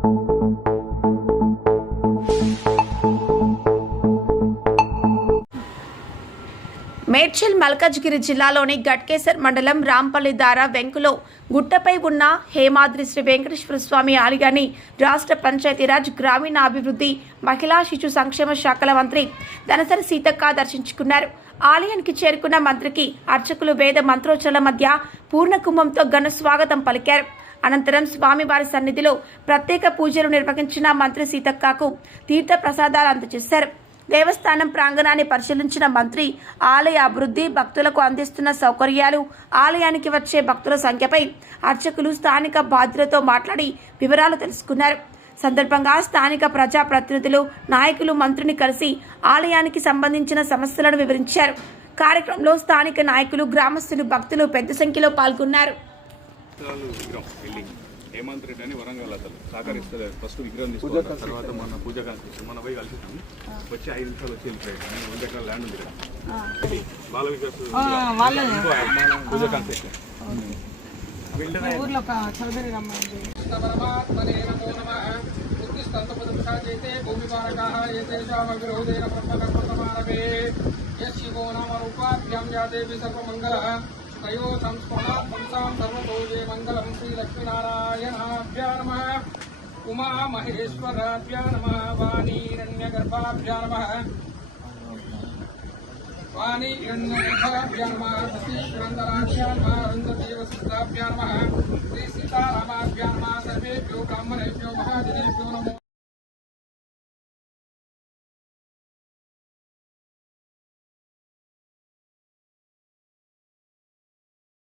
మేడ్చల్ మల్కాజ్గిరి జిల్లాలోని గట్కేసర్ మండలం రాంపల్లి దారా వెంకులో గుట్టపై ఉన్న హేమాద్రి శ్రీ వెంకటేశ్వర స్వామి ఆలయాన్ని రాష్ట్ర పంచాయతీరాజ్ గ్రామీణాభివృద్ధి మహిళా శిశు సంక్షేమ శాఖల మంత్రి ధనసరి సీతక్క దర్శించుకున్నారు. ఆలయానికి చేరుకున్న మంత్రికి అర్చకులు వేద మంత్రోచ్చరణల మధ్య పూర్ణకుంభంతో ఘన స్వాగతం పలికారు. అనంతరం స్వామివారి సన్నిధిలో ప్రత్యేక పూజలు నిర్వహించిన మంత్రి సీతక్కకు తీర్థ ప్రసాదాలు అందజేశారు. దేవస్థానం ప్రాంగణాన్ని పరిశీలించిన మంత్రి ఆలయ అభివృద్ధి, భక్తులకు అందిస్తున్న సౌకర్యాలు, ఆలయానికి వచ్చే భక్తుల సంఖ్యపై అర్చకులు, స్థానిక బాధ్యులతో మాట్లాడి వివరాలు తెలుసుకున్నారు. సందర్భంగా స్థానిక ప్రజాప్రతినిధులు, నాయకులు మంత్రిని కలిసి ఆలయానికి సంబంధించిన సమస్యలను వివరించారు. కార్యక్రమంలో స్థానిక నాయకులు, గ్రామస్తులు, భక్తులు పెద్ద సంఖ్యలో పాల్గొన్నారు. హేమంత్ రెడ్డి అని వరంగల్ అతను సహకరిస్తుంది. ఫస్ట్ విగ్రహం తీసుకుంటాం, తర్వాత మన పూజ కనిపిస్తాం, మన పోయి కలిసిస్తాం. వచ్చి 5 నిమిషాలు వచ్చి వెళ్ళిపోయాడు. 100 ఎకరాల ల్యాండ్ ఉంది కదా, బాల వికాస్ పూజ కన్సెషన్ तयो संस्मरणात्मसां सर्वतोजे मंगलम श्री लक्ष्मीनारायणाभ्या नमः, उमा महेश्वराभ्या नमः, वाणीरण्यगर्भाभ्या नमः, वाणीरण्यगर्भाभ्या नमः, श्रीपुरन्दराभ्या नमः, अरुन्धदेवसिद्धाभ्या नमः, श्री सीतारामाभ्या नमः, सर्वेभ्यो ब्राह्मणेभ्यो